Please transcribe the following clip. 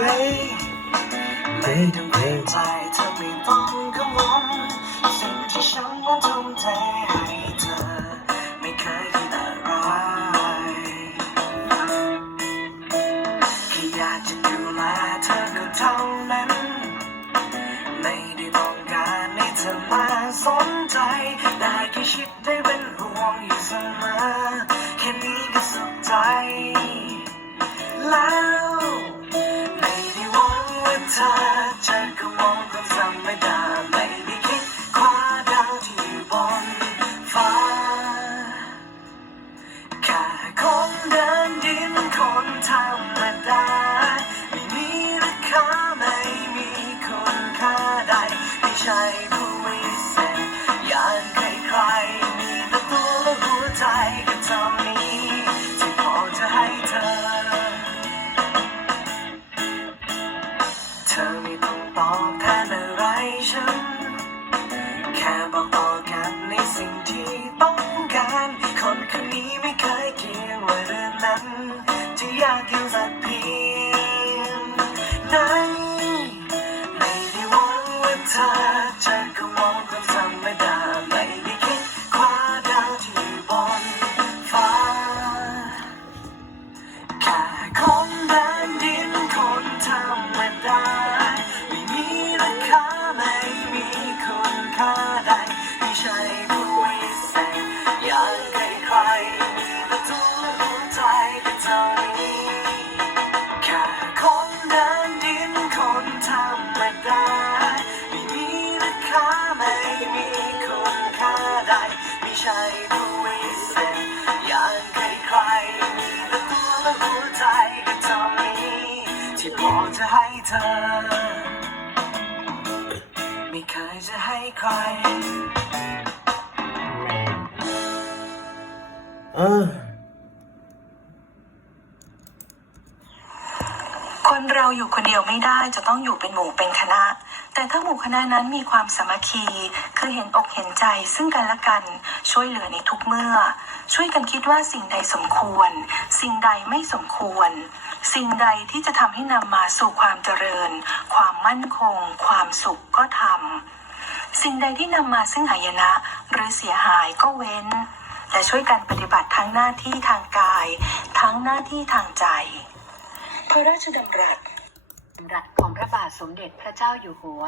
ไม่ต้องเกรงใจเธอไม่ต้องกังวลสิ่งที่ฉันนั้นทุ่มเทให้เธอ ไม่เคยคิดอะไรแค่อยากจะดูแลเธอก็เท่านั้น ไม่ได้ต้องการให้เธอมาสนใจ ได้แค่ชิดได้เป็นห่วงอยู่เสมอแค่นี้ก็สุขใจ เธอจะก็มองคนธรรมดาไม่ได้คิดคว้าดาวที่อยู่บนฟ้าแค่คนเดินดินคนธรรมดาไม่มีราคาไม่มีคุณค่าใดไม่ใช่ คนนี้ไม่เคยเกี่ยวว่าเรื่องนั้น จะยากเย็นสักเพียง ใช่ผู้วิเศษอย่างใครๆมีแต่ตัวและหัวใจก็เท่านี้ ที่พอจะให้เธอ ไม่เคยจะให้ใคร เราอยู่คนเดียวไม่ได้จะต้องอยู่เป็นหมู่เป็นคณะ แต่ถ้าหมู่คณะนั้นมีความสามัคคี คือเห็นอกเห็นใจซึ่งกันและกัน ช่วยเหลือในทุกเมื่อ ช่วยกันคิดว่าสิ่งใดสมควร สิ่งใดไม่สมควร สิ่งใดที่จะทำให้นำมาสู่ความเจริญ ความมั่นคง ความสุขก็ทำสิ่งใดที่นำมาซึ่งหายนะ หรือเสียหายก็เว้นและช่วยกันปฏิบัติทั้งหน้าที่ทางกาย ทั้งหน้าที่ทางใจ พระราชดำรัสดำรัสของพระบาทสมเด็จพระเจ้าอยู่หัว